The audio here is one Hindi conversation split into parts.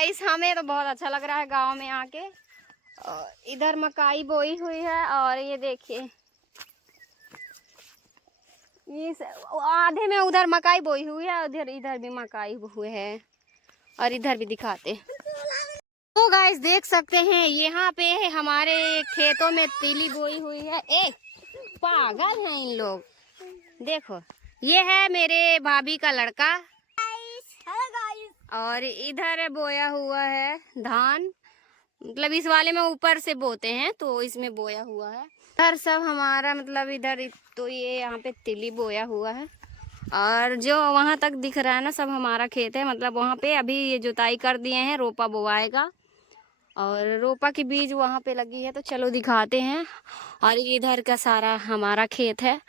गाइस हमें तो बहुत अच्छा लग रहा है गांव में आके। इधर मकाई बोई हुई है और ये देखिए आधे में उधर मकाई बोई हुई है, उधर इधर भी मकाई हुए है और इधर भी दिखाते। तो गाइस देख सकते हैं यहाँ पे हमारे खेतों में तिली बोई हुई है। पागल हैं इन लोग। देखो ये है मेरे भाभी का लड़का और इधर बोया हुआ है धान, मतलब इस वाले में ऊपर से बोते हैं तो इसमें बोया हुआ है। इधर सब हमारा मतलब इधर तो ये यहाँ पे तिली बोया हुआ है और जो वहाँ तक दिख रहा है ना सब हमारा खेत है। मतलब वहाँ पे अभी ये जुताई कर दिए हैं, रोपा बोवाएगा और रोपा की बीज वहाँ पे लगी है। तो चलो दिखाते हैं। और इधर का सारा हमारा खेत है।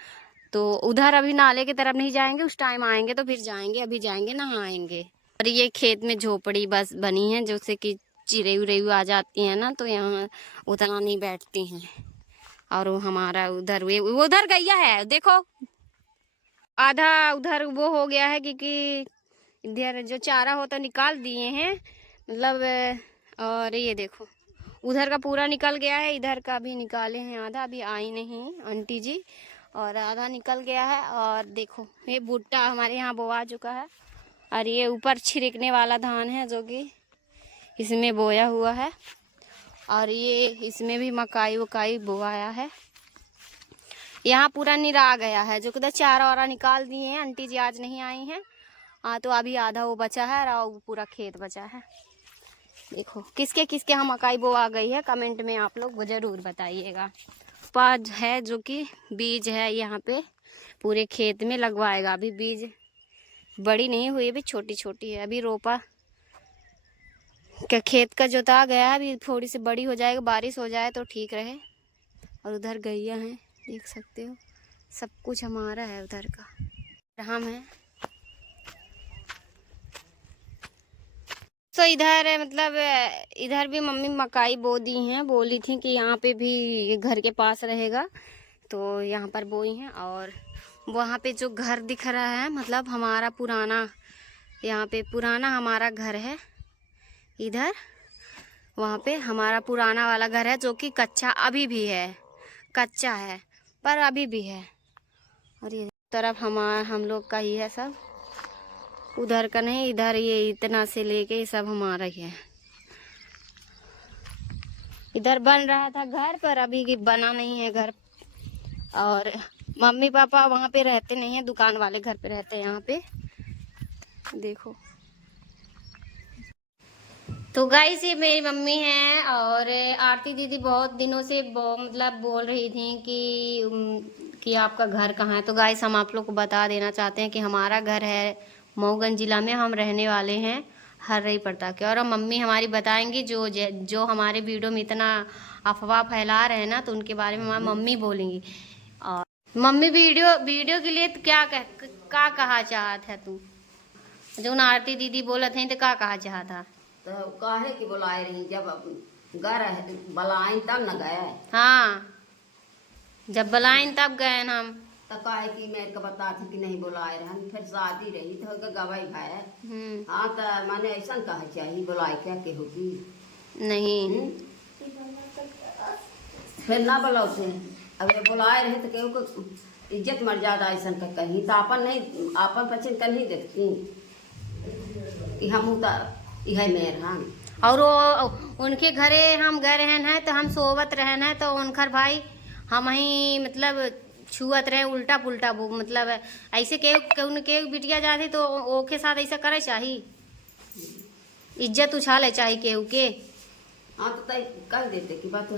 तो उधर अभी नाले की तरफ नहीं जाएंगे, उस टाइम आएंगे तो फिर जाएंगे, अभी जाएंगे नहाएंगे। और ये खेत में झोपड़ी बस बनी है जैसे कि चिड़ै उड़ेऊ आ जाती है ना तो यहाँ उतना नहीं बैठती हैं। और वो हमारा उधर वो उधर गैया है देखो, आधा उधर वो हो गया है क्योंकि इधर जो चारा होता निकाल दिए हैं मतलब। और ये देखो उधर का पूरा निकल गया है, इधर का भी निकाले हैं आधा, अभी आई नहीं आंटी जी, और आधा निकल गया है। और देखो ये भुट्टा हमारे यहाँ बोआ चुका है और ये ऊपर छिड़कने वाला धान है जो कि इसमें बोया हुआ है। और ये इसमें भी मकाई वकाई बोआया है। यहाँ पूरा निरा गया है जो कि चारा वारा निकाल दिए हैं, आंटी जी आज नहीं आई हैं। तो अभी आधा वो बचा है और पूरा खेत बचा है। देखो किसके किसके यहाँ मकाई बोआ गई है कमेंट में आप लोग जरूर बताइएगा। पाज है जो कि बीज है यहाँ पे पूरे खेत में लगवाएगा। अभी बीज बड़ी नहीं हुई, अभी छोटी छोटी है। अभी रोपा खेत का जोता गया है, अभी थोड़ी सी बड़ी हो जाएगी, बारिश हो जाए तो ठीक रहे। और उधर गैया हैं देख सकते हो, सब कुछ हमारा है उधर का। हम है तो इधर मतलब इधर भी मम्मी मकाई बो दी हैं, बोली थी कि यहाँ पे भी घर के पास रहेगा तो यहाँ पर बोई हैं। और वहाँ पे जो घर दिख रहा है मतलब हमारा पुराना, यहाँ पे पुराना हमारा घर है इधर, वहाँ पे हमारा पुराना वाला घर है जो कि कच्चा अभी भी है, कच्चा है पर अभी भी है। और ये तरफ हम लोग का ही है सब, उधर का नहीं, इधर ये इतना से लेके सब हमारा ही है। इधर बन रहा था घर पर अभी बना नहीं है घर। और मम्मी पापा वहाँ पे रहते नहीं है, दुकान वाले घर पे रहते हैं यहाँ पे देखो। तो गाइस ये मेरी मम्मी है और आरती दीदी बहुत दिनों से मतलब बोल रही थी कि आपका घर कहाँ है। तो गाइस हम आप लोग को बता देना चाहते हैं कि हमारा घर है मऊगंज जिला में, हम रहने वाले हैं हर्रई पड़ता के। और मम्मी हमारी बताएंगी जो हमारे वीडियो में इतना अफवाह फैला रहे हैं ना तो उनके बारे में हमारी मम्मी बोलेंगी। और मम्मी वीडियो के लिए तो क्या कहा चाहत है तू, जो आरती दीदी बोलत हैं तो क्या कहा चाहत था? तो काहे की बुलाए रही, जब घर बुलाइन तब न गए। हाँ जब बुलाइन तब गए हम। तो काहे की मेरे को बता थी कि नहीं बुलाए रहन, फिर शादी रही तो गवाई भाई। हाँ तो मैंने ऐसा कहा चाहिए बुलाए क्या के होगी नहीं फिर ना बुलाते। अब ये बुलाए रहे तो केहू को इज्जत मर्यादा ऐसा का कहीं तो आपन नहीं, आपन पचन कर नहीं देखती कि हम यह मेर। हाँ और वो उनके घरे हम गए रहन है तो हम सोवत रहन है तो उनकर भाई हम ही मतलब छुअत रहे उल्टा पुल्टा वो मतलब ऐसे के बिटिया जाती तो ओके साथ ऐसा करे चाहिए, इज्जत उछाले चाहिए केहू के। हाँ तो कह देते कि बात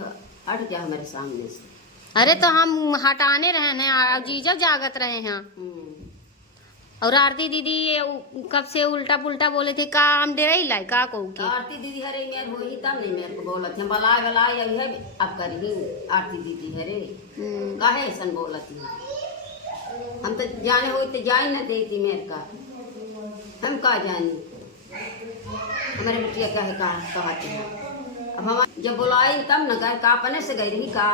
हट जा हमारे सामने से। अरे तो हम हटाने रहे हैं, जीजक जागत रहे हैं। और आरती दीदी कब से उल्टा पुल्टा बोले थे, का हम डरे लाई का कहू के। आरती दीदी हरे मेर हो ही तब नहीं मेरे को बोलत है बला गला यही है अब करही आरती दीदी हरे काहे ऐसा बोलत है। हम तो जाने हो तो जाई न देती मेरे का, हम का जानी हमारे बिटिया का है कहते हैं। अब हम जब बुलाई तब न गए का, अपने से गई रही का,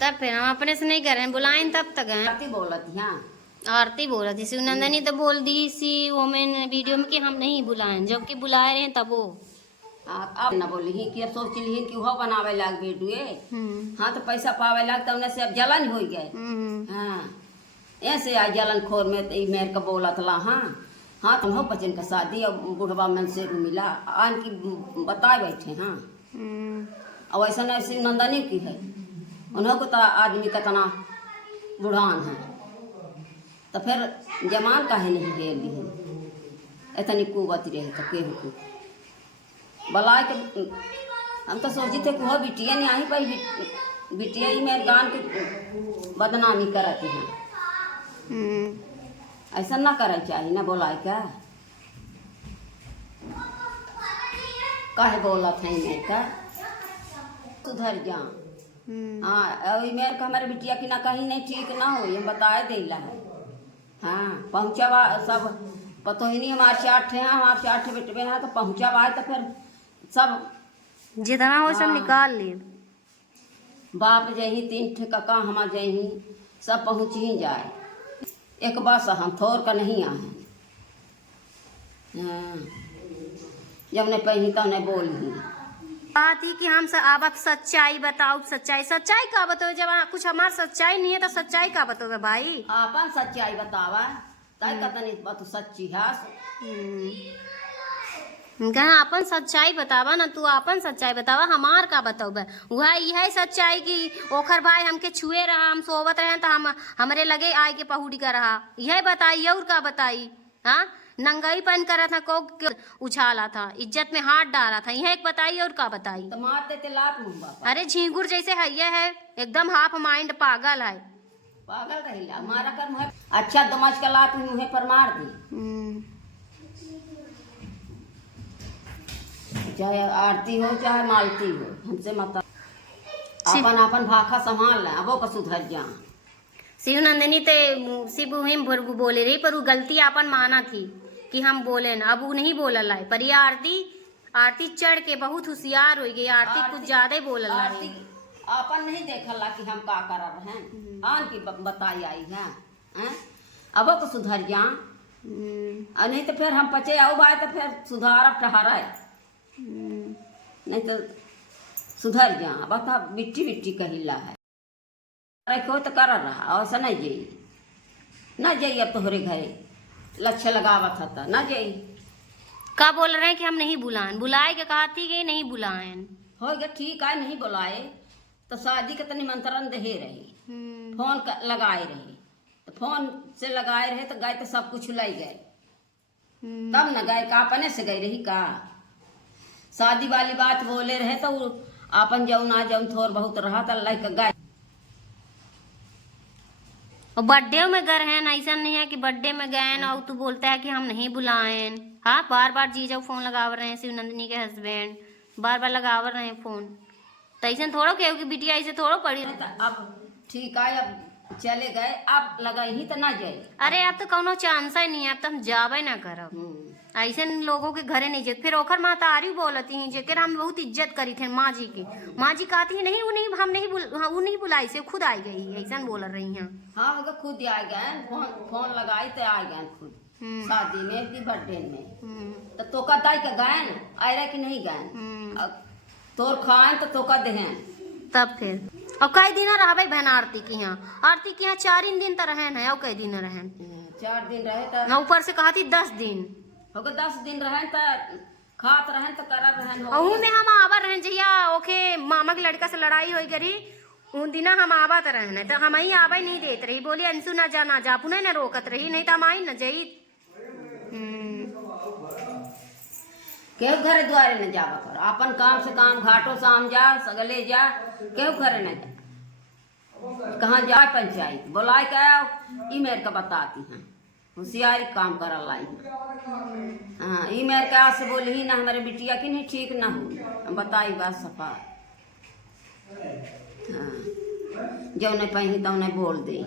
तब फिर हम अपने से नहीं कर रहे हैं, बुलाएं तब तक गए। आरती बोलत यहाँ आरती बोल रही थी, शिवनंदनी तो बोल दी सी वो मैंने वीडियो में कि हम नहीं बुलाएं, जबकि बुलाए रहे हैं तब वो। अब न बोली ही कि अब सोच ली कि वो बनावे लाग बेटुए। हाँ तो पैसा पावे लाग तो उन्हें से अब जलन हो गए। हाँ ऐसे आ जलन खोर में तो मेरे का बोला था हाँ हाँ तुम हो बच्चन का शादी और बुढ़वा मन से मिला आन की बताए बैठे। हाँ और ऐसा न शिवनंदनी की है, उन्हों को तो आदमी कितना बुढ़ान है तो फिर जमान काहे नहीं ले ली इतनी कुवती रही तो केहू को बलाए के। हम तो सोची थे कि वो बिटिया नहीं आई पाई, बिटिया ही मेरे गान की बदनामी करती हैं। ऐसा ना करे चाहिए ना बोलाए क्या काहे बोला था मेरे का सुधर जा। हाँ अभी मेरे का हमारे बिटिया की ना कहीं नहीं ठीक ना हो ये बताए देला है। हाँ पहुँचावा सब पतो ही नहीं हमारे 8 हैं, हमारे 8 बेटे हैं तो पहुँचावा तो फिर सब जितना हो सब निकाल लिए। बाप जही 3 ठे कका हमार जही सब पहुँच ही जाए। एक बस हम थोर का नहीं आए। हाँ जब ने पही तो ने बोल ही बात ही कि हम अब सच्चाई बताओ। सच्चाई का बताओ, जब कुछ हमार सच्चाई नहीं है तो सच्चाई का बताओ भाई। अपन सच्चाई बतावा तय कतनी बात सच्ची है। कहा अपन सच्चाई बतावा ना, तू अपन सच्चाई बतावा, हमार का बताओ। वह यह सच्चाई कि ओखर भाई हमके छुए रहा, हम सोवत रहे तो हम हमरे लगे आए के पहुड़ी का रहा, यह बताई और का बताई। हाँ नंगाई पहन करा था को उछाला था, इज्जत में हाथ डाला था, यह एक बताई और का बताई। तो मार देते लात मुंह बापा। अरे झींगुर जैसे है, ये है एकदम हाफ माइंड पागल है। पागल रही हमारा कर मुँह अच्छा दमाज का लात मुँह पर मार दी। चाहे आरती हो चाहे मालती हो हमसे मत अपन अपन भाखा संभाल लें अब वो सुधर जा। शिवनंदिनी ते शिव हिम बोले रही पर वो गलती अपन माना थी कि हम बोले न, अब वो नहीं बोलल है। पर ये आरती चढ़ के बहुत होशियार हो गई। आरती कुछ ज्यादा ही बोलल है। अपन नहीं देखला कि हम का कर रहे हैं आन की बताई आई है। अब वो सुधर जा नहीं तो फिर हम पचे आओ भाई तो फिर सुधार ठहरा नहीं तो सुधर जा। बता बिट्टी बिट्टी कहिला है रखो तो कर रहा ऐसा नहीं जाइए ना जाइए। अब तोहरे घरे लक्ष्य लगावत था ना जाइए। का बोल रहे हैं कि हम नहीं बुलाएं, बुलाए के कहा थी कि नहीं बुलाएं। हो गया ठीक है नहीं बुलाए तो शादी का तो निमंत्रण दे रही फोन लगाए रहे तो फोन से लगाए रहे तो गए तो सब कुछ लाई गए तब न गए का अपने से गई रही का। शादी वाली बात बोले रहे तो अपन जाऊ ना जाऊ थोड़ बहुत रहा तो लाई का गए। और बर्थडे में गए हैं, ऐसा नहीं है कि बर्थडे में गए और तू बोलता है कि हम नहीं बुलाएं। हाँ बार बार जीजा फोन लगाव रहे हैं, शिवनंदिनी के हस्बैंड बार बार लगाव रहे हैं फोन। तो ऐसा थोड़ा कहो कि बिटिया ऐसे थोड़ा पड़ी। अब ठीक है अब चले गए अब लगाई ही तो ना जाए। अरे अब तो कौनो चांस ही नहीं है, अब तो हम जावे ना करब। ऐसे लोगों के घरे नहीं इज्जत। फिर ओखर महतारी बोलती हैं जेकर हम बहुत इज्जत करी थे माँ जी की। माँ जी कहती है नहीं वो नहीं हम नहीं वो नहीं बुलाई से खुद आई गई ऐसा बोल रही हैं। हाँ वो खुद आ गए फोन लगाई तो आ गए खुद शादी में की बर्थडे में तो तोका दाई का गए आए रहे कि नहीं गए तोर खाए तो तोका दें तब फिर। और कई दिन रहे बहन आरती की यहाँ 4 दिन तो रहन है। और कई दिन रहन 4 दिन रहे तो ऊपर से कहा थी 10 दिन हो 10 दिन रहे तो खात रहे तो कर रहे अहू में हम आवर रहन जहिया ओके मामा के लड़का से लड़ाई हो गई उन दिना हम आवत रहने तो हम ही आवे नहीं देते रही। बोली अंशु ना जा पुनः न रोकत रही नहीं तो हम आई न जाई। केहू घरे द्वारे न जावा कर अपन काम से काम घाटो शाम जा सगले जा केहू घरे न जा कहाँ जाए पंचायत बुलाए के आओ ई मेरे का बताती हैं होशियारी काम कर लाई। हाँ ई मेरे का से बोली ही ना हमारे बिटिया की नहीं ठीक ना हो बताई बात सफा। हाँ जो नहीं पही तो नहीं बोल दे।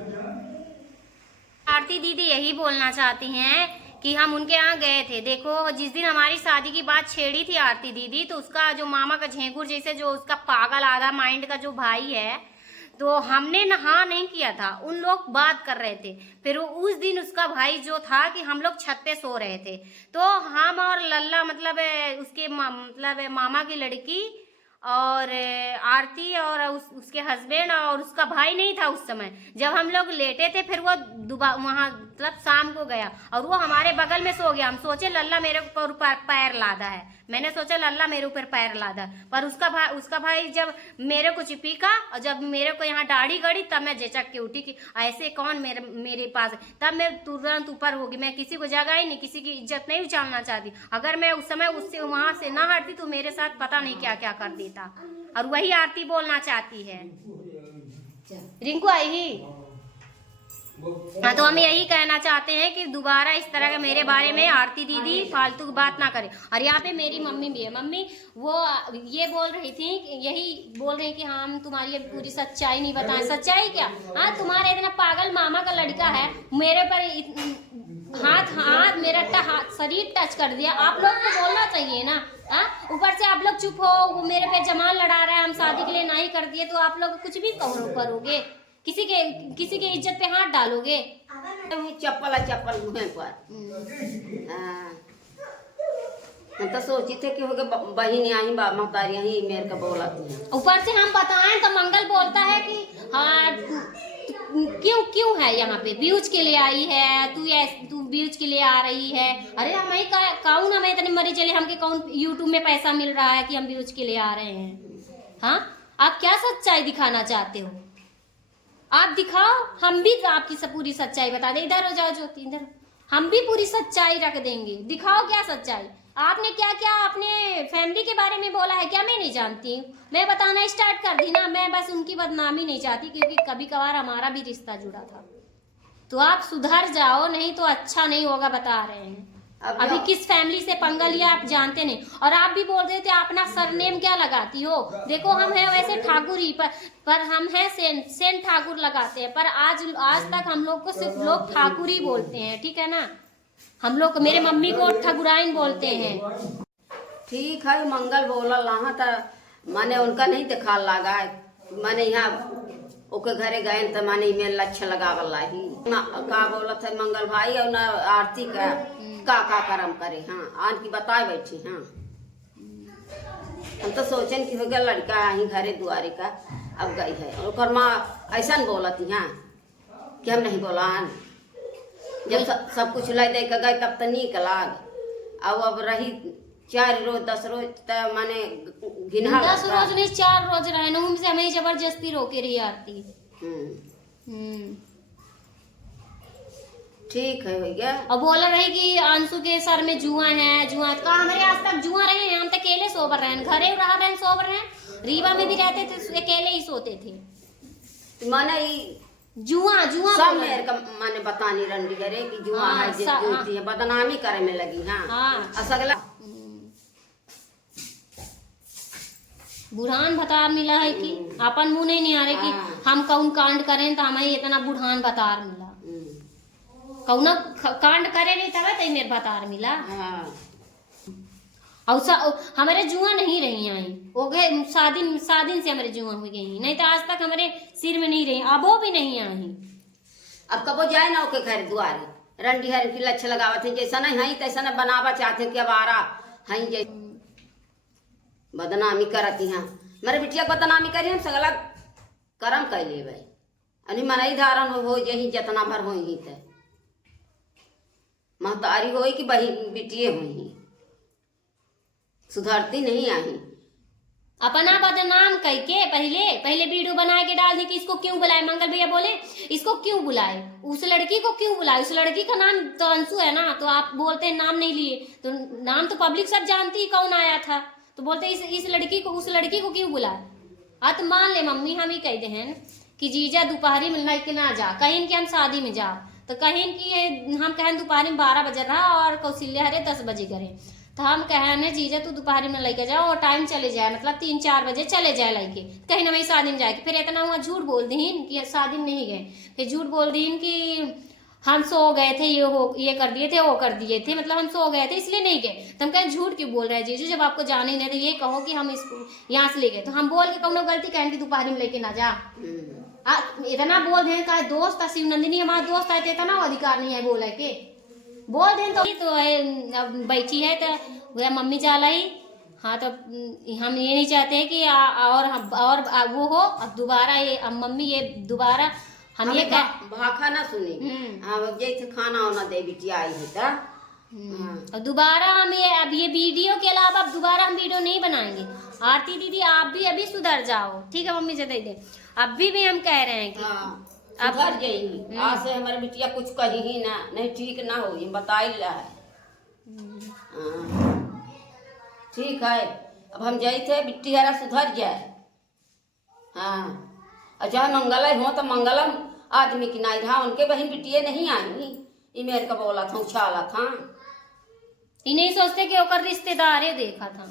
आरती दीदी यही बोलना चाहती हैं कि हम उनके यहाँ गए थे। देखो जिस दिन हमारी शादी की बात छेड़ी थी आरती दीदी तो उसका जो मामा का झेंकुर जैसे जो उसका पागल आधा माइंड का जो भाई है तो हमने नहा नहीं किया था, उन लोग बात कर रहे थे। फिर उस दिन उसका भाई जो था कि हम लोग छत पे सो रहे थे, तो हम और लल्ला मतलब उसके मतलब मामा की लड़की और आरती और उसके हस्बैंड और उसका भाई नहीं था उस समय जब हम लोग लेटे थे। फिर वो वहाँ मतलब शाम को गया और वो हमारे बगल में सो गया। हम सोचे लल्ला मेरे ऊपर पैर लादा है, मैंने सोचा लल्ला मेरे ऊपर पैर लादा, पर उसका भाई जब मेरे को चिपका और जब मेरे को यहाँ दाढ़ी गड़ी तब मैं झेचक के उठी कि ऐसे कौन मेरे पास। तब मैं तुरंत ऊपर होगी, मैं किसी को जगा ही नहीं, किसी की इज्जत नहीं उछालना चाहती। अगर मैं उस समय उससे वहां से ना हटती तो मेरे साथ पता नहीं क्या क्या कर देता। और वही आरती बोलना चाहती है। रिंकू आई ही। हाँ, तो हम यही कहना चाहते हैं कि दोबारा इस तरह के मेरे बारे में आरती दीदी फालतू की बात ना करें। और यहाँ पे मेरी मम्मी भी है। मम्मी वो ये बोल रही थी, यही बोल रही कि हम तुम्हारी पूरी सच्चाई नहीं बताएं। सच्चाई क्या? हाँ, तुम्हारे इतना पागल मामा का लड़का है, मेरे पर हाथ मेरा शरीर टच कर दिया। आप लोग को बोलना चाहिए ना। ऊपर से आप लोग चुप हो, वो मेरे पे जमाल लड़ा रहा है, हम शादी के लिए नहीं कर दिए, तो आप लोग कुछ भी करोगे, किसी के इज्जत पे हाथ डालोगे। चप्पल मुँह पर। हम तो सोची थे कि होगे बहन आई महतारी यही मेरे को बोलती है। ऊपर से हम बताएं तो मंगल बोलता है कि हाँ क्यों है यहाँ पे, व्यूज के लिए आई है तू व्यूज के लिए आ रही है। अरे हमें कौन हमें इतनी मरी चले, हमके कौन यूट्यूब में पैसा मिल रहा है कि हम व्यूज के लिए आ रहे हैं। हाँ, आप क्या सच्चाई दिखाना चाहते हो? आप दिखाओ, हम भी आपकी पूरी सच्चाई बता दें। इधर हो जाओ ज्योति, इधर। हम भी पूरी सच्चाई रख देंगे। दिखाओ क्या सच्चाई। आपने क्या क्या अपने फैमिली के बारे में बोला है क्या? मैं नहीं जानती, मैं बताना स्टार्ट कर दी ना। मैं बस उनकी बदनामी नहीं चाहती, क्योंकि कभी कभार हमारा भी रिश्ता जुड़ा था। तो आप सुधर जाओ, नहीं तो अच्छा नहीं होगा। बता रहे हैं अभी किस फैमिली से पंगा लिया आप जानते नहीं। और आप भी बोल रहे थे अपना सरनेम क्या लगाती हो। देखो हम हैं वैसे ठाकुर ही, पर हम हैं सेन ठाकुर लगाते हैं। पर आज तक हम लोग को सिर्फ लोग ठाकुर ही बोलते हैं, ठीक है ना। हम लोग मेरे मम्मी को ठगुराइन बोलते हैं। ठीक है, मंगल बोला लाहा था, माने उनका नहीं दिखा लगा, माने यहाँ ओके घरे गए तो माने ईमेल अच्छा लगावल ही का बोला था मंगल भाई और ना आरती का करम करे। हाँ, आज की बताए बैठी। हाँ, हम तो सोचन कि हो गया लड़का ही घरे दुआरे का अब गई है और माँ ऐसा बोलती। हाँ, कि हम नहीं बोला। जब सब कुछ ला दे के गए तब तो नीक लाग। अब रही 4 रोज 10 रोज तो माने गिना 10 रोज नहीं 4 रोज रहे ना, उनसे हमें जबरदस्ती रोके रही आरती। ठीक है भैया। और बोला रही कि अंशु के सर में जुआ है। का हमारे आज तक जुआ रहे हैं? हम तो अकेले सोबर रहे, घरे रह रहे सोबर रहे। रीवा में भी रहते थे, अकेले ही सोते थे। माने जुआ सब मेरे का माने बतानी रंडी करे कि जुआ है, जीती है, बदनामी करे में लगी। हाँ, असगला बुढ़ान बतार मिला है कि अपन मुंह नहीं आ रहे कि हम कौन कांड करें तो हमें इतना बुढ़ान बतार मिला। कौन कांड करे नहीं तब तो मेरे बतार मिला। और हमारे जुआ नहीं रही आई हो गए शादी से हमारे जुआ हो गई, नहीं तो आज तक हमारे सिर में नहीं रही, अब वो भी नहीं आई। अब कबो जाए ना ओके घर दुआरे रंडी हर की लच्छा लगावत है, जैसा नहीं है तैसा न बनावा चाहते कि अब आ रहा है जे बदनामी करती। हाँ, मेरे बिटिया बदनामी करी, हम सगला करम कर लेवे अनी मनई धारण हो यही जितना भर हो ही ते महतारी हो कि बही बिटिए हुई, सुधरती नहीं आई। अपना बदनाम करके पहले वीडियो बना के डाल दी कि इसको क्यों बुलाए। मंगल भैया बोले इसको क्यों बुलाए, उस लड़की को क्यों बुलाए। उस लड़की का नाम तो अंशु है ना, तो आप बोलते हैं नाम नहीं लिए, तो नाम तो पब्लिक सब जानती कौन आया था, तो बोलते इस लड़की को उस लड़की को क्यों बुलाए। तो मान ले मम्मी हम ही कहते हैं कि जीजा दोपहरी में लेके ना जा, कहीं कि हम शादी में जा, तो कहीं कि हम कहें दोपहरी में 12 बजे रहा और कौशल्या हरे 10 बजे करे, तो हम कहें जीजा तू दोपहरी में लेके जाओ और टाइम चले जाए, मतलब 3-4 बजे चले जाए लेके, कहीं ना वही शादी में जाए। फिर इतना हुआ झूठ बोल दीन कि शादी में नहीं गए, फिर झूठ बोल दीन कि हम सो गए थे, ये कर दिए थे, वो कर दिए थे, मतलब हम सो गए थे इसलिए नहीं गए। तो हम कहें झूठ क्यों बोल रहे हैं जीजू, जब आपको जाने ही नहीं तो ये कहो कि हम इसको यहाँ से ले गए, तो हम बोल के कौन गलती कहें कि दोपहरी में लेके ना जा। इतना बोल दे का दोस्त शिव नंदिनी हमारा दोस्त है तो इतना अधिकार नहीं है बोले के बोल दे तो अब बैठी है तो वह मम्मी चाला ही। हाँ तो हम ये नहीं चाहते कि और वो हो अब दोबारा ये अब मम्मी ये दोबारा हम ये भाखा ना सुनी। अब जैसे खाना वाना दे बिटिया आई है तो और दोबारा हम ये अब ये वीडियो के अलावा अब दोबारा हम वीडियो नहीं बनाएंगे। आरती दीदी आप भी अभी सुधर जाओ, ठीक है मम्मी से दे दे। अभी भी हम कह रहे हैं कि अब घर जाएंगी आज से हमारे बिटिया कुछ कही ही ना, नहीं ठीक ना हो बताई ला है। ठीक है अब हम जाए थे बिटिया सुधर जाए। हाँ अच्छा मंगल हो तो मंगलम आदमी की नाई था उनके बहन बिटिया नहीं आई। ये मेरे का बोला था उछाला था ये नहीं सोचते कि ओकर रिश्तेदार है देखा था।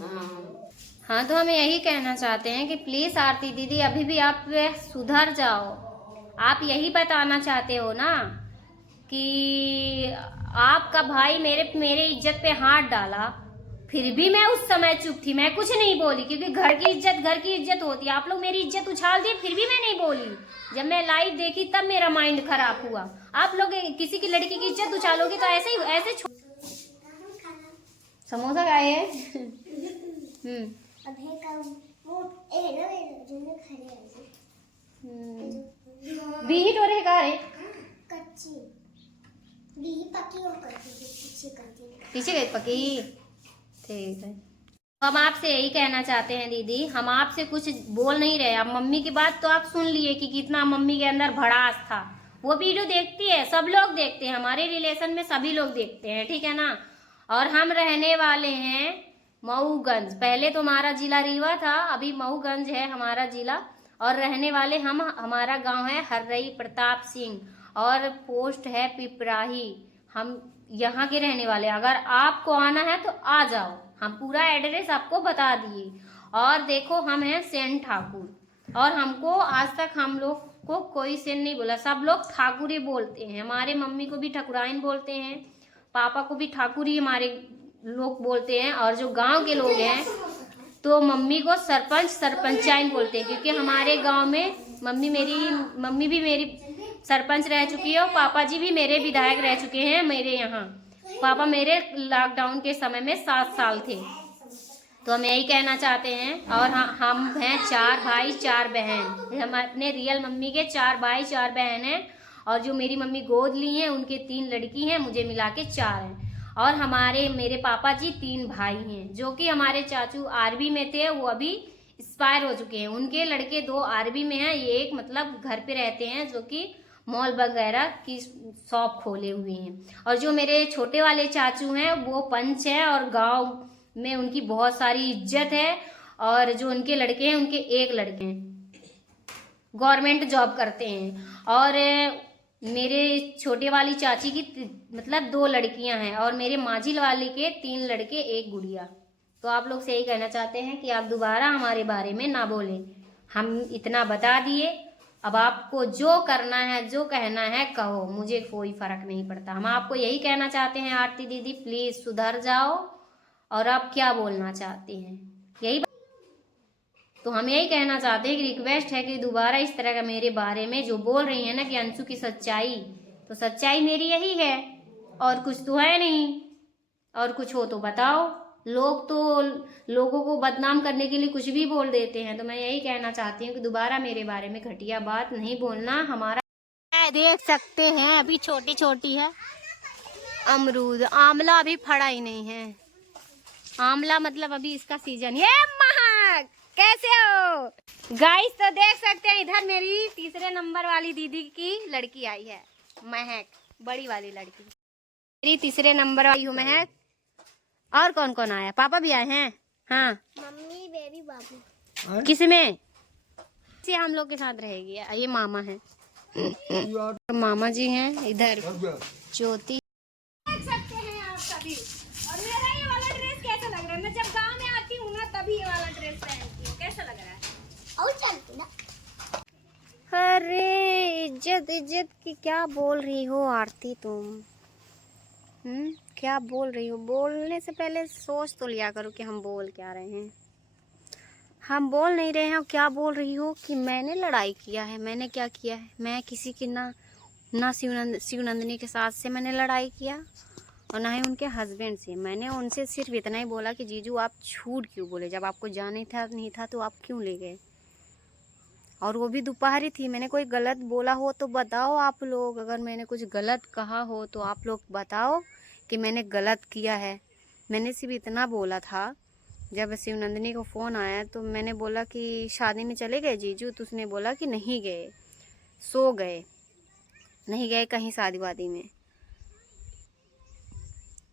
हाँ तो हम यही कहना चाहते हैं कि प्लीज आरती दीदी अभी भी आप सुधर जाओ। आप यही बताना चाहते हो ना कि आपका भाई मेरे इज्जत पे हाथ डाला, फिर भी मैं उस समय चुप थी, मैं कुछ नहीं बोली क्योंकि घर की इज्जत होती है। आप लोग मेरी इज्जत उछाल दिए फिर भी मैं नहीं बोली। जब मैं लाइव देखी तब मेरा माइंड खराब हुआ। आप लोग किसी की लड़की की इज्जत उछालोगे तो ऐसे समोसा खाए है। बीही टोरे का रे कच्ची बीही पकी और कच्ची पीछे गई पकी। ठीक है हम आपसे यही कहना चाहते हैं दीदी, हम आपसे कुछ बोल नहीं रहे। अब मम्मी की बात तो आप सुन लिए कि कितना मम्मी के अंदर भड़ास था। वो वीडियो देखती है, सब लोग देखते हैं, हमारे रिलेशन में सभी लोग देखते हैं, ठीक है ना। और हम रहने वाले हैं मऊगंज। पहले तो हमारा जिला रीवा था, अभी मऊगंज है हमारा जिला। और रहने वाले हमारा गांव है हर्रई प्रताप सिंह और पोस्ट है पिपराही। हम यहाँ के रहने वाले। अगर आपको आना है तो आ जाओ, हम पूरा एड्रेस आपको बता दिए। और देखो हम हैं सेन ठाकुर और हमको आज तक हम लोग को कोई सेन नहीं बोला, सब लोग ठाकुर ही बोलते हैं। हमारे मम्मी को भी ठाकुराइन बोलते हैं, पापा को भी ठाकुर ही हमारे लोग बोलते हैं। और जो गांव के लोग हैं तो मम्मी को सरपंचाइन बोलते हैं क्योंकि हमारे गांव में मम्मी भी मेरी सरपंच रह चुकी है और पापा जी भी मेरे विधायक रह चुके हैं। मेरे यहाँ पापा मेरे लॉकडाउन के समय में 7 साल थे। तो हम यही कहना चाहते हैं। और हम हैं 4 भाई 4 बहन। हम अपने रियल मम्मी के 4 भाई 4 बहन हैं। और जो मेरी मम्मी गोद ली हैं उनके 3 लड़की हैं, मुझे मिला के 4 हैं। और मेरे पापा जी 3 भाई हैं जो कि हमारे चाचू आर्मी में थे, वो अभी एक्सपायर हो चुके हैं। उनके लड़के 2 आर्मी में हैं, ये एक मतलब घर पे रहते हैं जो कि मॉल वगैरह की शॉप खोले हुए हैं। और जो मेरे छोटे वाले चाचू हैं वो पंच है और गांव में उनकी बहुत सारी इज्जत है। और जो उनके लड़के हैं उनके 1 लड़के हैं गवर्नमेंट जॉब करते हैं। और मेरे छोटे वाली चाची की मतलब 2 लड़कियां हैं और मेरे मांझी वाली के 3 लड़के 1 गुड़िया। तो आप लोग से यही कहना चाहते हैं कि आप दोबारा हमारे बारे में ना बोलें, हम इतना बता दिए। अब आपको जो करना है जो कहना है कहो, मुझे कोई फर्क नहीं पड़ता। हम आपको यही कहना चाहते हैं आरती दीदी प्लीज सुधर जाओ। और आप क्या बोलना चाहते हैं यही तो हम यही कहना चाहते हैं कि रिक्वेस्ट है कि दोबारा इस तरह का मेरे बारे में जो बोल रही है ना कि अंशु की सच्चाई, तो सच्चाई मेरी यही है और कुछ तो है नहीं। और कुछ हो तो बताओ। लोग तो लोगों को बदनाम करने के लिए कुछ भी बोल देते हैं। तो मैं यही कहना चाहती हूँ कि दोबारा मेरे बारे में घटिया बात नहीं बोलना। हमारा देख सकते हैं अभी छोटी छोटी है अमरूद, आंवला अभी फड़ा ही नहीं है। आंवला मतलब अभी इसका सीजन है। महक कैसे हो गाइस? तो देख सकते हैं इधर मेरी 3 नंबर वाली दीदी की लड़की आई है महक, बड़ी वाली लड़की। मेरी 3 नंबर वाली हूँ महक। और कौन कौन आया? पापा भी आए हैं। हाँ मम्मी बेबी बाबू। किसमें से हम लोग के साथ रहेगी। ये मामा है, मामा जी हैं इधर ज्योति। देख सकते हैं आप सभी। और मेरा ये वाला ड्रेस कैसा लग रहा है? मैं जब गांव में आती हूँ ना तभी ये वाला ड्रेस पहनती हूँ। कैसा लग रहा है? और चलती ना। अरे इज्जत की क्या बोल रही हो आरती तुम? क्या बोल रही हो? बोलने से पहले सोच तो लिया करो कि हम बोल क्या रहे हैं। हम बोल नहीं रहे हैं। क्या बोल रही हो कि मैंने लड़ाई किया है? मैंने क्या किया है? मैं किसी की ना शिवनंदिनी के साथ से मैंने लड़ाई किया और ना ही उनके हस्बैंड से। मैंने उनसे सिर्फ इतना ही बोला कि जीजू आप झूठ क्यों बोले? जब आपको जाने था नहीं था तो आप क्यों ले गए? और वो भी दोपहरी थी। मैंने कोई गलत बोला हो तो बताओ आप लोग। अगर मैंने कुछ गलत कहा हो तो आप लोग बताओ कि मैंने गलत किया है। मैंने सिर्फ इतना बोला था। जब शिवनंदिनी को फ़ोन आया तो मैंने बोला कि शादी में चले गए जीजू? तो उसने बोला कि नहीं गए, सो गए, नहीं गए कहीं शादी वादी में।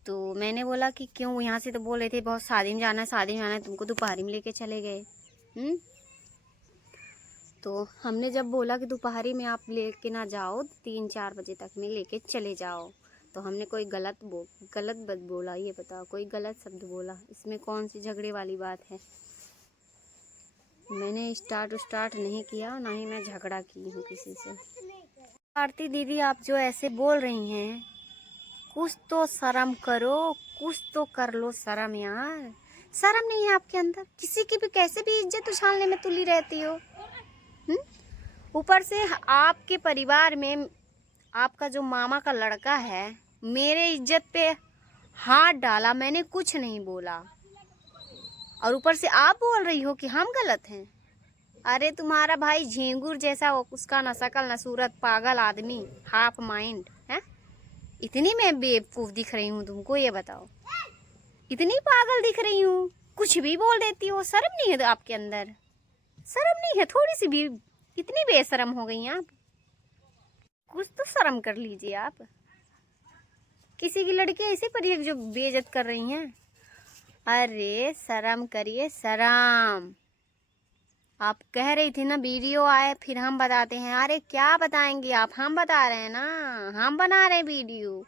तो मैंने बोला कि क्यों? यहाँ से तो बोल रहे थे बहुत शादी में जाना है, शादी में जाना है, तुमको दोपहरी में लेके चले गए। तो हमने जब बोला कि दोपहरी में आप लेके ना जाओ, 3-4 बजे तक में लेके चले जाओ, तो हमने कोई गलत बोला? ये बताओ, कोई गलत शब्द बोला? इसमें कौन सी झगड़े वाली बात है? मैंने स्टार्ट नहीं किया, ना ही मैं झगड़ा की हूँ किसी से। आरती दीदी, आप जो ऐसे बोल रही हैं, कुछ तो शर्म करो, कुछ तो कर लो शर्म यार। शर्म नहीं है आपके अंदर? किसी की भी कैसे भी इज्जत उछालने में तुली रहती हो। ऊपर से आपके परिवार में आपका जो मामा का लड़का है, मेरे इज्जत पे हाथ डाला, मैंने कुछ नहीं बोला, और ऊपर से आप बोल रही हो कि हम गलत हैं। अरे तुम्हारा भाई झिंगुर जैसा, उसका न शकल न सूरत, पागल आदमी, हाफ माइंड है। इतनी मैं बेवकूफ दिख रही हूँ तुमको? ये बताओ, इतनी पागल दिख रही हूँ? कुछ भी बोल देती हो। शर्म नहीं है आपके अंदर? शर्म नहीं है थोड़ी सी भी? इतनी बेशरम हो गई आप। कुछ तो शर्म कर लीजिए आप। किसी की लड़की ऐसे पर जो बेइज्जत कर रही हैं। अरे शर्म करिए, शर्म। आप कह रही थी ना वीडियो आए फिर हम बताते हैं। अरे क्या बताएंगे आप? हम बता रहे हैं ना, हम बना रहे हैं वीडियो।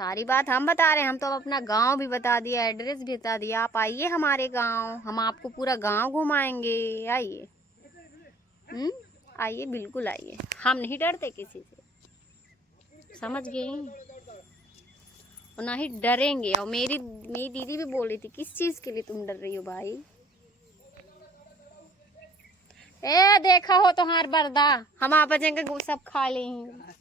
सारी बात हम बता रहे हैं। हम तो अपना गांव भी बता दिया, एड्रेस भी बता दिया। आप आइए हमारे गांव, हम आपको पूरा गांव घुमाएंगे। आइए, आइए, बिल्कुल आइए। हम नहीं डरते किसी से, समझ गई? और ना ही डरेंगे। और मेरी दीदी भी बोल रही थी, किस चीज के लिए तुम डर रही हो भाई? ए देखा हो तुम्हार बरदा, हम आप जाएंगे सब खा लेंगे।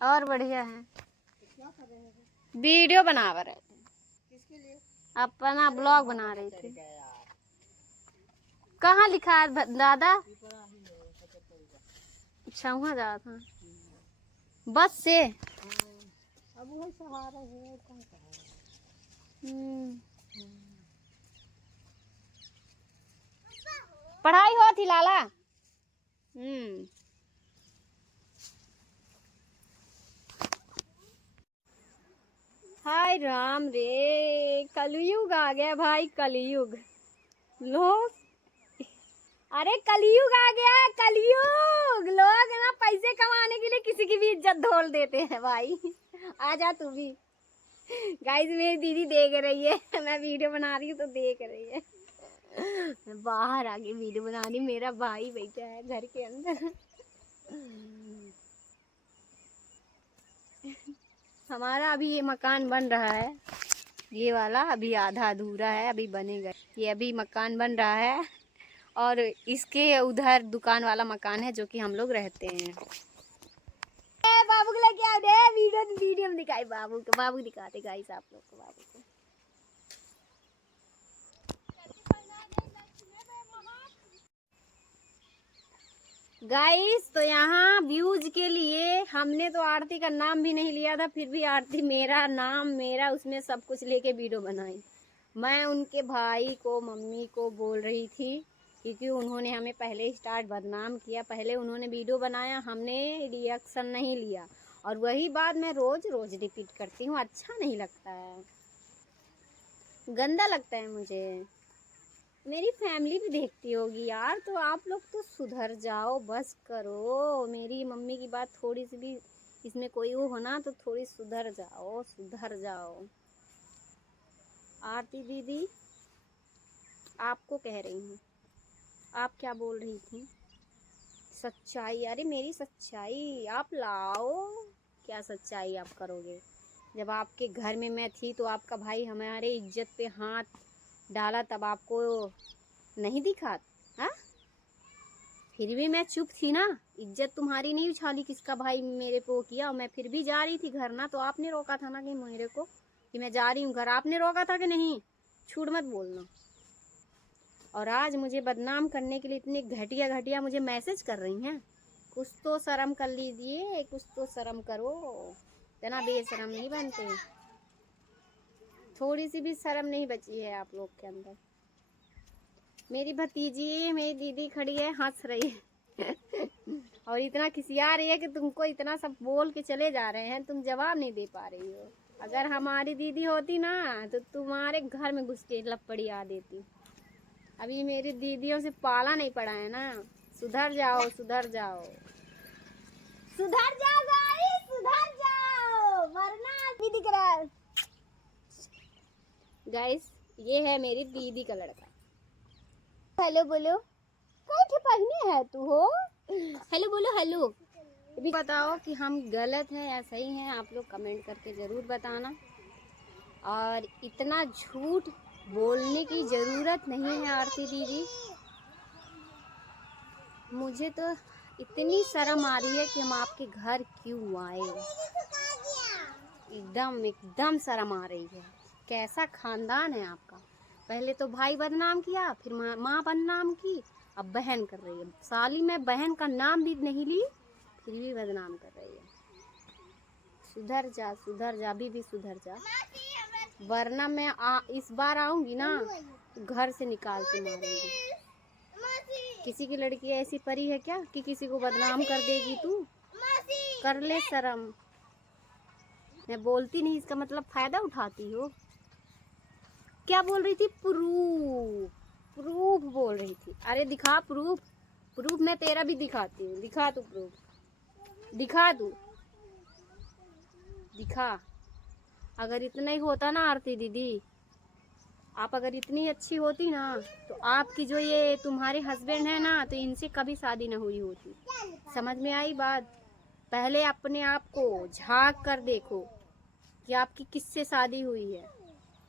और बढ़िया है। वीडियो बना रहे थे, अपना ब्लॉग बना रही थी। कहाँ लिखा है दादा? अच्छा वहाँ जा था बस से। अब वो सहारा है। पढ़ाई हो थी लाला। हाय राम रे, कलयुग आ गया भाई, कलयुग। लोग, अरे कलयुग आ गया, कलयुग। लोग ना पैसे कमाने के लिए किसी की भी इज्जत धोल देते हैं भाई। आजा तू भी। गाइस मेरी दीदी देख रही है, मैं वीडियो बना रही हूँ तो देख रही है। मैं बाहर आके वीडियो बना रही, मेरा भाई बैठा है घर के अंदर। हमारा अभी ये मकान बन रहा है, ये वाला अभी आधा अधूरा है, अभी बनेगा। ये अभी मकान बन रहा है और इसके उधर दुकान वाला मकान है जो कि हम लोग रहते हैं। बाबू को लेके आओ दे, वीडियो में दिखाई बाबू को। बाबू दिखाते गाइस आप लोग को बाबू को। गाइस तो यहाँ व्यूज के लिए हमने तो आरती का नाम भी नहीं लिया था, फिर भी आरती मेरा नाम, मेरा उसमें सब कुछ लेके वीडियो बनाई। मैं उनके भाई को, मम्मी को बोल रही थी क्योंकि उन्होंने हमें पहले स्टार्ट बदनाम किया। पहले उन्होंने वीडियो बनाया, हमने रिएक्शन नहीं लिया। और वही बात मैं रोज रोज रिपीट करती हूँ। अच्छा नहीं लगता है, गंदा लगता है मुझे। मेरी फैमिली भी देखती होगी यार, तो आप लोग तो सुधर जाओ, बस करो। मेरी मम्मी की बात थोड़ी सी भी इसमें कोई वो हो ना, तो थोड़ी सुधर जाओ, सुधर जाओ। आरती दीदी आपको कह रही हूँ, आप क्या बोल रही थी? सच्चाई, अरे मेरी सच्चाई आप लाओ। क्या सच्चाई आप करोगे? जब आपके घर में मैं थी तो आपका भाई हमारे इज्जत पे हाथ डाला, तब आपको नहीं दिखा? हाँ, फिर भी मैं चुप थी ना, इज्जत तुम्हारी नहीं उछाली किसका भाई मेरे को किया। मैं फिर भी जा रही थी घर ना, तो आपने रोका था ना कि मेरे को कि मैं जा रही हूँ घर, आपने रोका था कि नहीं? झूठ मत बोलना। और आज मुझे बदनाम करने के लिए इतने घटिया घटिया मुझे मैसेज कर रही हैं। कुछ तो शर्म कर लीजिए, कुछ तो शर्म करो, इतना बेशरम नहीं बनते। थोड़ी सी भी शर्म नहीं बची है आप लोग के अंदर। मेरी भतीजी, मेरी दीदी खड़ी है, हंस रही है और इतना खिसिया रही है कि तुमको इतना सब बोल के चले जा रहे हैं, तुम जवाब नहीं दे पा रही हो। अगर हमारी दीदी होती ना तो तुम्हारे घर में घुस के लपड़ी आ देती। अभी मेरी दीदियों से पाला नहीं पड़ा है ना। सुधर जाओ, सुधर जाओ, सुधर जाओ गाइस, सुधर जाओ, वरना भी दिख रहा है। गाइस, ये है मेरी दीदी का लड़का। हेलो बोलो, कैसे पहने है तू हो? हेलो बोलो, हेलो। भी बताओ कि हम गलत हैं या सही हैं, आप लोग कमेंट करके ज़रूर बताना। और इतना झूठ बोलने की ज़रूरत नहीं है आरती दीदी। मुझे तो इतनी शर्म आ रही है कि हम आपके घर क्यों आए। एकदम एकदम शर्म आ रही है। कैसा खानदान है आपका? पहले तो भाई बदनाम किया, फिर माँ बदनाम की, अब बहन कर रही है। साली में बहन का नाम भी नहीं ली, फिर भी बदनाम कर रही है। सुधर जा, सुधर जा, अभी भी सुधर जा, वरना मैं इस बार आऊंगी ना, घर से निकाल के मारूंगी। किसी की लड़की ऐसी परी है क्या कि किसी को बदनाम कर देगी तू? कर ले शर्म। मैं बोलती नहीं इसका मतलब फायदा उठाती हो। क्या बोल रही थी? प्रूफ, प्रूफ बोल रही थी। अरे दिखा प्रूफ, प्रूफ मैं तेरा भी दिखाती हूँ। दिखा तू प्रूफ, दिखा तू, दिखा। अगर इतना ही होता ना आरती दीदी, आप अगर इतनी अच्छी होती ना, तो आपकी जो ये तुम्हारे हस्बैंड है ना, तो इनसे कभी शादी ना हुई होती। समझ में आई बात? पहले अपने आप को झांक कर देखो कि आपकी किससे शादी हुई है,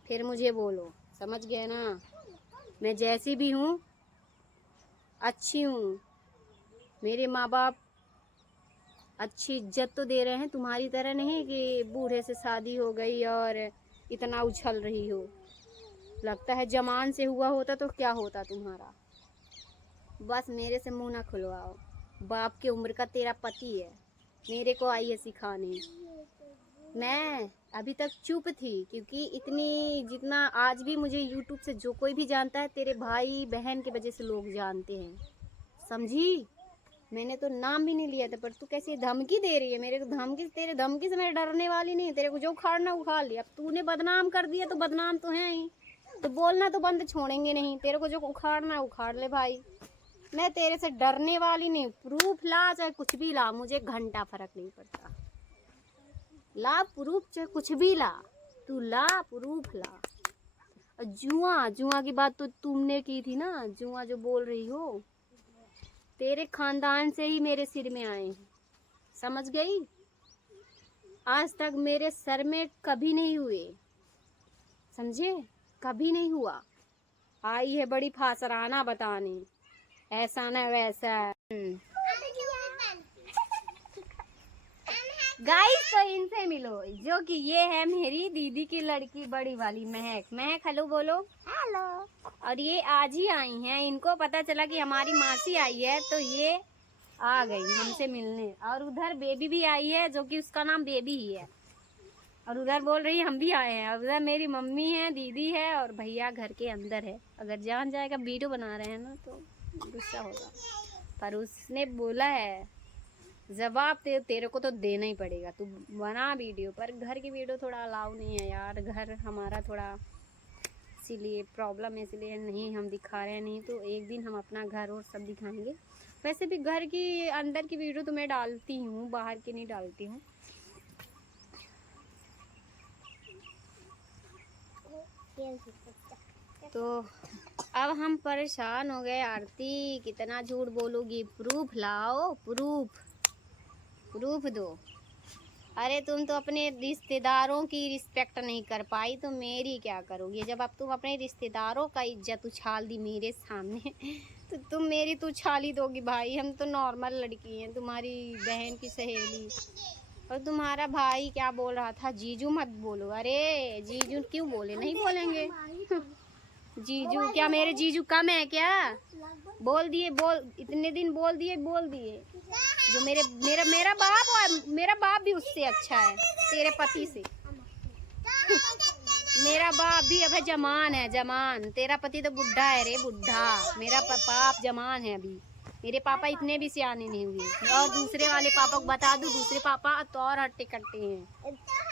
फिर मुझे बोलो। समझ गए ना? मैं जैसी भी हूँ अच्छी हूँ। मेरे माँ बाप अच्छी इज्जत तो दे रहे हैं, तुम्हारी तरह नहीं कि बूढ़े से शादी हो गई और इतना उछल रही हो। लगता है जमान से हुआ होता तो क्या होता तुम्हारा। बस मेरे से मुंह ना खुलवाओ। बाप की उम्र का तेरा पति है, मेरे को आई है सिखाने। मैं अभी तक चुप थी क्योंकि इतनी, जितना आज भी मुझे यूट्यूब से जो कोई भी जानता है, तेरे भाई बहन की वजह से लोग जानते हैं। समझी? मैंने तो नाम भी नहीं लिया था, पर तू कैसी धमकी दे रही है मेरे को। धमकी, तेरे धमकी से मैं डरने वाली नहीं। तेरे को जो उखाड़ना उखाड़ लिया। अब तूने बदनाम कर दिया तो बदनाम तो है ही, तो बोलना तो बंद छोड़ेंगे नहीं। तेरे को जो उखाड़ना उखाड़ ले भाई, मैं तेरे से डरने वाली नहीं। प्रूफ ला, चाहे कुछ भी ला, मुझे घंटा फर्क नहीं पड़ता। ला प्रूफ, चाहे कुछ भी ला, तू ला प्रूफ ला। जुआ, जुआ की बात तो तुमने की थी ना, जुआ जो बोल रही हो, तेरे खानदान से ही मेरे सिर में आए हैं। समझ गई? आज तक मेरे सर में कभी नहीं हुए, समझे? कभी नहीं हुआ। आई है बड़ी फासराना बताने, ऐसा ना वैसा। गाइस, तो इनसे मिलो, जो कि ये है मेरी दीदी की लड़की, बड़ी वाली महक। महक हेलो बोलो। हेलो। और ये आज ही आई हैं, इनको पता चला कि हमारी मासी आई है तो ये आ गई हमसे मिलने। और उधर बेबी भी आई है, जो कि उसका नाम बेबी ही है। और उधर बोल रही है हम भी आए हैं। और उधर मेरी मम्मी है, दीदी है और भैया घर के अंदर है। अगर जान जाएगा वीडियो बना रहे हैं ना तो गुस्सा होगा, पर उसने बोला है जवाब तेरे को तो देना ही पड़ेगा। तू बना वीडियो, पर घर की वीडियो थोड़ा अलाउ नहीं है यार। घर हमारा थोड़ा इसीलिए प्रॉब्लम है, इसलिए नहीं हम दिखा रहे हैं। नहीं तो एक दिन हम अपना घर और सब दिखाएंगे। वैसे भी घर की अंदर की वीडियो तो मैं डालती हूँ, बाहर की नहीं डालती हूँ। तो अब हम परेशान हो गए। आरती कितना झूठ बोलोगी, प्रूफ लाओ, प्रूफ दो। अरे तुम तो अपने रिश्तेदारों की रिस्पेक्ट नहीं कर पाई तो मेरी क्या करोगी। जब अब तुम अपने रिश्तेदारों का इज्जत उछाल दी मेरे सामने तो तुम मेरी तो उछाल ही दोगी भाई। हम तो नॉर्मल लड़की हैं, तुम्हारी बहन की सहेली। और तुम्हारा भाई क्या बोल रहा था, जीजू मत बोलो। अरे जीजू क्यों बोले, नहीं बोलेंगे जीजू क्या मेरे जीजू कम है क्या? बोल दिए, इतने दिन बोल दिए। जो मेरा बाप, और मेरा बाप भी उससे अच्छा है तेरे पति से। मेरा बाप भी अब जवान है, जवान। तेरा पति तो बुढ़ा है रे, बुढ़ा। मेरा बाप जवान है अभी। मेरे पापा इतने भी सियाने नहीं हुए। और दूसरे वाले पापा को बता दूं, दूसरे पापा तो और हट्टे कट्टे हैं,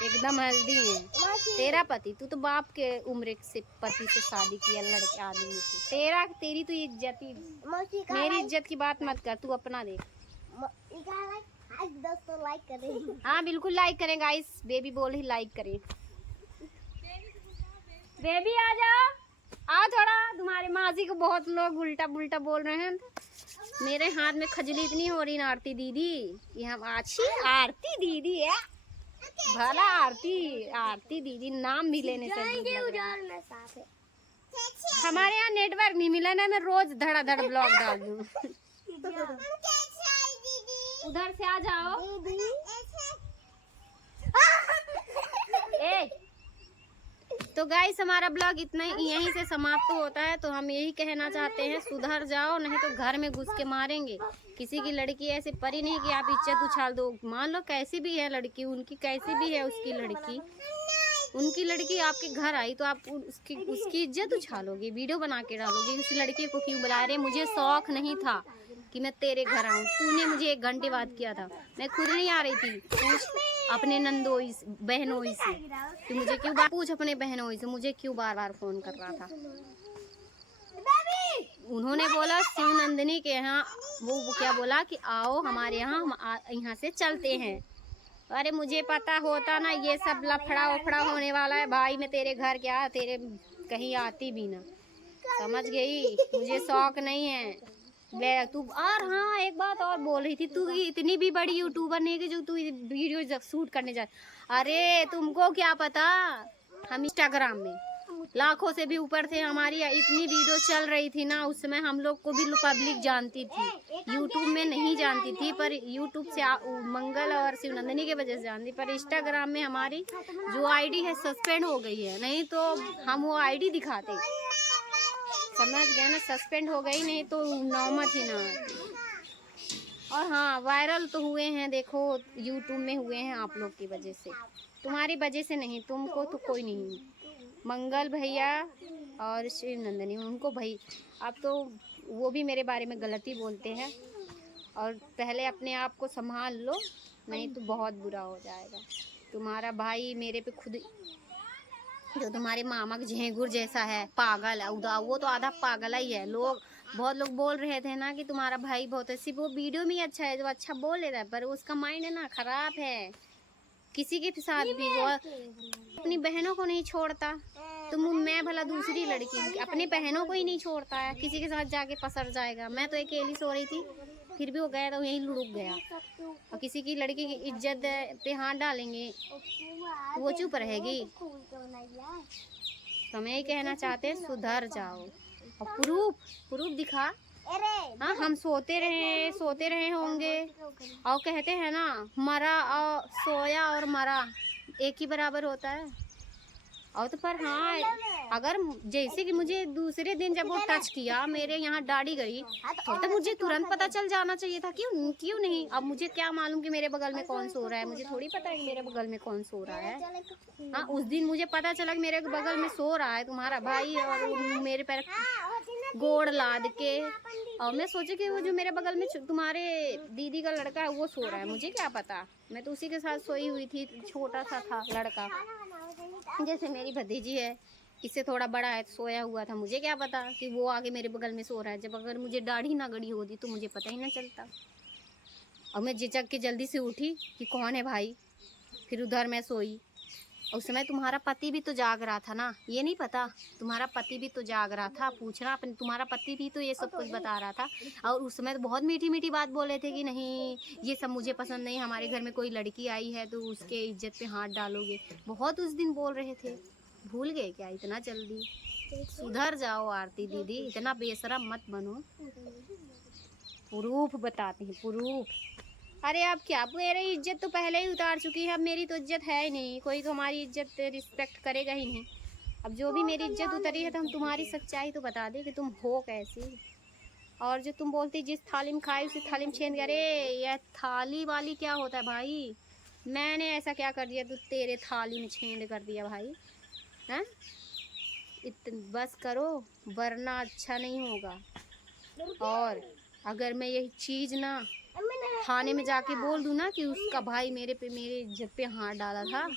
एकदम हेल्दी हैं। तेरा पति, तू तो बाप के उम्र से पति से शादी किया, लड़के आदमी से। तेरी तो इज्जत ही, मेरी इज्जत की बात मत कर, तू अपना देख। लाइक करें। हाँ बिल्कुल लाइक करें गाइस, बेबी बोल ही लाइक करें। बेबी आ जाओ, आओ थोड़ा। तुम्हारे मासी को बहुत लोग उल्टा पुल्टा बोल रहे हैं। मेरे हाथ में खजली इतनी हो रही ना आरती दीदी, ये हम अच्छी आरती दीदी है भला। आरती दीदी नाम भी लेने से हमारे यहाँ नेटवर्क नहीं मिला ना, मैं रोज धड़ाधड़ ब्लॉग डाल दूँ। उधर से आ जाओ। तो गाइस हमारा ब्लॉग इतना यहीं से समाप्त होता है। तो हम यही कहना चाहते हैं, सुधर जाओ, नहीं तो घर में घुस के मारेंगे। किसी की लड़की ऐसे परी नहीं कि आप इज्जत उछाल दो। मान लो कैसी भी है लड़की, उनकी कैसी भी है उसकी लड़की, उनकी लड़की आपके घर आई तो आप उसकी इज्जत उछालोगे, वीडियो बना के डालोगे। उस लड़की को क्यों बुला रहे? मुझे शौक नहीं था कि मैं तेरे घर आऊँ। तूने मुझे 1 घंटे बाद किया था, मैं खुद नहीं आ रही थी। पूछ अपने नंदोई बहनोई से कि मुझे क्यों पूछ अपने बहनोई से मुझे क्यों बार बार फोन कर रहा था। उन्होंने बोला शिव नंदिनी के यहाँ, वो क्या बोला कि आओ हमारे यहाँ, हम यहाँ से चलते हैं। अरे मुझे पता होता ना ये सब लफड़ा वफड़ा होने वाला है भाई, मैं तेरे घर क्या तेरे कहीं आती भी ना। समझ गई, मुझे शौक नहीं है तू। और हाँ एक बात और बोल रही थी, तू इतनी भी बड़ी यूट्यूबर नहीं कि जो तू वीडियो शूट करने जा। अरे तुमको क्या पता, हम इंस्टाग्राम में लाखों से भी ऊपर थे। हमारी इतनी वीडियो चल रही थी ना, उस समय हम लोग को भी पब्लिक जानती थी, यूट्यूब में नहीं जानती थी। पर यूट्यूब से मंगल और शिवनंदिनी के वजह से जानती। पर इंस्टाग्राम में हमारी जो आईडी है सस्पेंड हो गई है, नहीं तो हम वो आईडी दिखाते। समझ गए ना, सस्पेंड हो गई, नहीं तो नौमत ही ना। और हाँ वायरल तो हुए हैं, देखो यूट्यूब में हुए हैं आप लोग की वजह से, तुम्हारी वजह से नहीं। तुमको तो कोई नहीं, मंगल भैया और शिव नंदिनी उनको भाई। अब तो वो भी मेरे बारे में गलती बोलते हैं। और पहले अपने आप को संभाल लो, नहीं तो बहुत बुरा हो जाएगा। तुम्हारा भाई मेरे पे खुद, जो तुम्हारे मामा का झेंगुर जैसा है, पागल है उदा, वो तो आधा पागल ही है। बहुत लोग बोल रहे थे ना कि तुम्हारा भाई बहुत है, सिर्फ वो वीडियो में ही अच्छा है, जो अच्छा बोल रहा है, पर उसका माइंड है ना खराब है। किसी के साथ भी वो अपनी बहनों को नहीं छोड़ता। मैं भला दूसरी लड़की अपनी बहनों को ही नहीं छोड़ता है, किसी के साथ जाके पसर जाएगा। मैं तो अकेली सो रही थी, फिर भी वो गया तो यहीं लुढ़क गया। और किसी की लड़की की इज्जत पे हाथ डालेंगे तो वो चुप रहेगी। तो मैं यही कहना चाहते हैं, सुधर जाओ और प्रूफ दिखा। हाँ हम सोते रहे होंगे, और कहते हैं ना मरा और सोया और मरा एक ही बराबर होता है। और तो पर हाँ, अगर जैसे कि मुझे दूसरे दिन जब वो टच किया, मेरे यहाँ दाढ़ी गई, तो मुझे तुरंत पता चल जाना चाहिए था। क्यों नहीं? अब मुझे क्या मालूम कि मेरे बगल में कौन सो रहा है, मुझे थोड़ी पता है कि मेरे बगल में कौन सो रहा है। हाँ उस दिन मुझे पता चला कि मेरे बगल में सो रहा है तुम्हारा भाई, और मेरे पैर गोड़ लाद के। और मैं सोची कि वो जो मेरे बगल में तुम्हारे दीदी का लड़का है वो सो रहा है, मुझे क्या पता। मैं तो उसी के साथ सोई हुई थी, छोटा सा था लड़का, जैसे मेरी भतीजी है, इससे थोड़ा बड़ा है, सोया हुआ था। मुझे क्या पता कि वो आगे मेरे बगल में सो रहा है। जब अगर मुझे दाढ़ी ना गड़ी होती तो मुझे पता ही ना चलता। और मैं झिझक के जल्दी से उठी कि कौन है भाई, फिर उधर मैं सोई। उस समय तुम्हारा पति भी तो जाग रहा था ना, ये नहीं पता? तुम्हारा पति भी तो जाग रहा था, पूछना अपने, तुम्हारा पति भी तो ये सब कुछ बता रहा था। और उस समय तो बहुत मीठी मीठी बात बोले थे कि नहीं ये सब मुझे पसंद नहीं, हमारे घर में कोई लड़की आई है तो उसके इज्जत पे हाथ डालोगे, बहुत उस दिन बोल रहे थे। भूल गए क्या इतना जल्दी? सुधर जाओ आरती दीदी, इतना बेशरम मत बनो। प्रूफ बताती हैं, प्रूफ। अरे अब क्या, मेरी इज्जत तो पहले ही उतार चुकी है, अब मेरी तो इज्जत है ही नहीं, कोई तो हमारी इज्जत रिस्पेक्ट करेगा ही नहीं। अब जो भी मेरी इज्जत उतरी है तो हम तुम्हारी सच्चाई तो बता दें कि तुम हो कैसी। और जो तुम बोलती जिस थाली में खाई उसी थाली में छेद, अरे यह थाली वाली क्या होता है भाई? मैंने ऐसा क्या कर दिया तो तेरे थाली में छेद कर दिया भाई? हैं? बस करो वरना अच्छा नहीं होगा। और अगर मैं यही चीज़ ना थाने में जाके बोल दूँ ना कि उसका भाई मेरे इज्जत पे हाथ डाला था,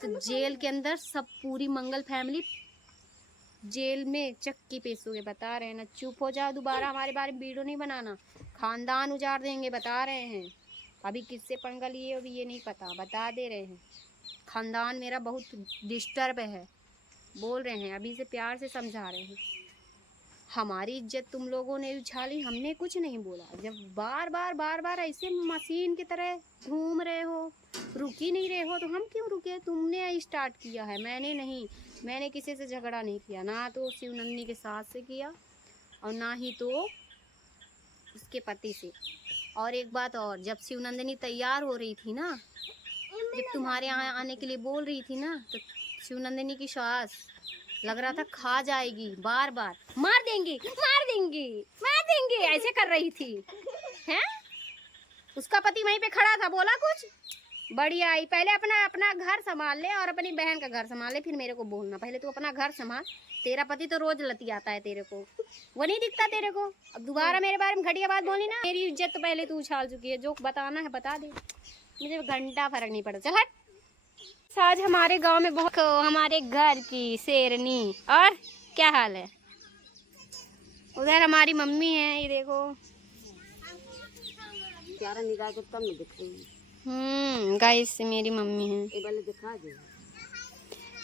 तो जेल के अंदर सब पूरी मंगल फैमिली जेल में चक्की पेशोगे, बता रहे हैं ना। चुप हो जाओ, दोबारा हमारे बारे में वीडियो नहीं बनाना, खानदान उजाड़ देंगे, बता रहे हैं। अभी किससे पंगा लिए अभी ये नहीं पता, बता दे रहे हैं। खानदान मेरा बहुत डिस्टर्ब है, बोल रहे हैं, अभी से प्यार से समझा रहे हैं। हमारी इज्जत तुम लोगों ने उछाली, हमने कुछ नहीं बोला। जब बार बार ऐसे मशीन की तरह घूम रहे हो, रुक ही नहीं रहे हो, तो हम क्यों रुके? तुमने स्टार्ट किया है, मैंने नहीं। मैंने किसी से झगड़ा नहीं किया, ना तो शिवनंदिनी के सास से किया और ना ही तो उसके पति से। और एक बात और, जब शिवनंदिनी तैयार हो रही थी ना, जब तुम्हारे यहाँ आने के लिए बोल रही थी ना, तो शिवनंदिनी की सास लग रहा था खा जाएगी, बार बार मार देंगे मार देंगे मार देंगे ऐसे कर रही थी। हैं? उसका पति वहीं पे खड़ा था, बोला कुछ? बढ़िया आई, पहले अपना घर संभाल ले और अपनी बहन का घर संभाल ले, फिर मेरे को बोलना। पहले तू अपना घर संभाल, तेरा पति तो रोज लती आता है, तेरे को वो नहीं दिखता तेरे को? अब दोबारा मेरे बारे में घटिया बात बोली ना, मेरी इज्जत तो पहले तू उछाल चुकी है, जो बताना है बता दे, मुझे घंटा फर्क नहीं पड़ता। चल हट। आज हमारे गांव में बहुत, हमारे घर की शेरनी। और क्या हाल है? उधर हमारी मम्मी है, ये देखो। प्यारा निगाह को तब नहीं दिख रही। गाइस मेरी मम्मी है। ये वाले दिखा दे।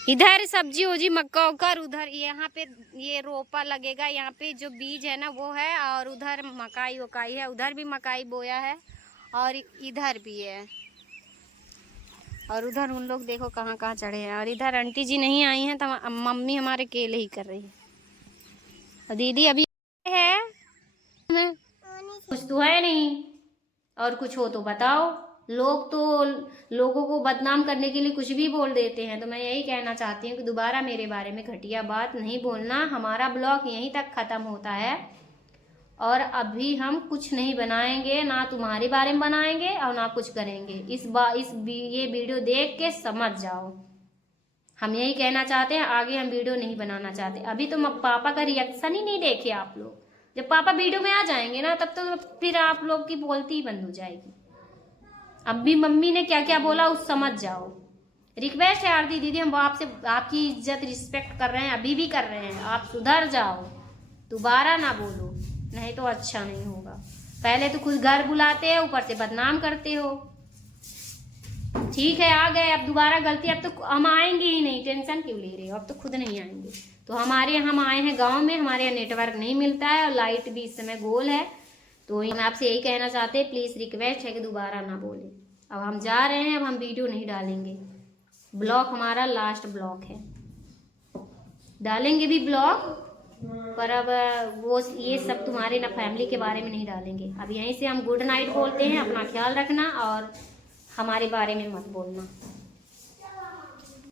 इधर सब्जी उजी मक्का उकर, उधर यहाँ पे ये रोपा लगेगा, यहाँ पे जो बीज है ना वो है, और उधर मकाई वकाई है, उधर भी मकाई बोया है और इधर भी है। और उधर उन लोग देखो कहाँ कहाँ चढ़े हैं। और इधर आंटी जी नहीं आई हैं तो मम्मी हमारे अकेले ही कर रही है। और दीदी अभी है, कुछ तो है नहीं, और कुछ हो तो बताओ। लोग तो लोगों को बदनाम करने के लिए कुछ भी बोल देते हैं। तो मैं यही कहना चाहती हूँ कि दोबारा मेरे बारे में घटिया बात नहीं बोलना। हमारा ब्लॉग यहीं तक ख़त्म होता है और अभी हम कुछ नहीं बनाएंगे, ना तुम्हारे बारे में बनाएंगे और ना कुछ करेंगे। ये वीडियो देख के समझ जाओ, हम यही कहना चाहते हैं। आगे हम वीडियो नहीं बनाना चाहते। अभी तो पापा का रिएक्शन ही नहीं देखे आप लोग। जब पापा वीडियो में आ जाएंगे ना, तब तो फिर आप लोग की बोलती ही बंद हो जाएगी। अब भी मम्मी ने क्या क्या बोला उस समझ जाओ। रिक्वेस्ट है आरती दीदी, हम आपसे आपकी इज्जत रिस्पेक्ट कर रहे हैं, अभी भी कर रहे हैं। आप सुधर जाओ, दोबारा ना बोलो, नहीं तो अच्छा नहीं होगा। पहले तो खुद घर बुलाते हो, ऊपर से बदनाम करते हो। ठीक है आ गए, अब दोबारा गलती, अब तो हम आएंगे ही नहीं, टेंशन क्यों ले रहे हो? अब तो खुद नहीं आएंगे। तो हमारे यहाँ हम आए हैं गांव में, हमारे यहाँ नेटवर्क नहीं मिलता है और लाइट भी इस समय गोल है। तो हम आपसे यही कहना चाहते हैं, प्लीज़ रिक्वेस्ट है कि दोबारा ना बोले। अब हम जा रहे हैं, अब हम वीडियो नहीं डालेंगे। ब्लॉग हमारा लास्ट ब्लॉग है, डालेंगे भी ब्लॉग, पर अब वो ये सब तुम्हारे ना फैमिली के बारे में नहीं डालेंगे। अब यहीं से हम गुड नाइट बोलते हैं। अपना ख्याल रखना और हमारे बारे में मत बोलना।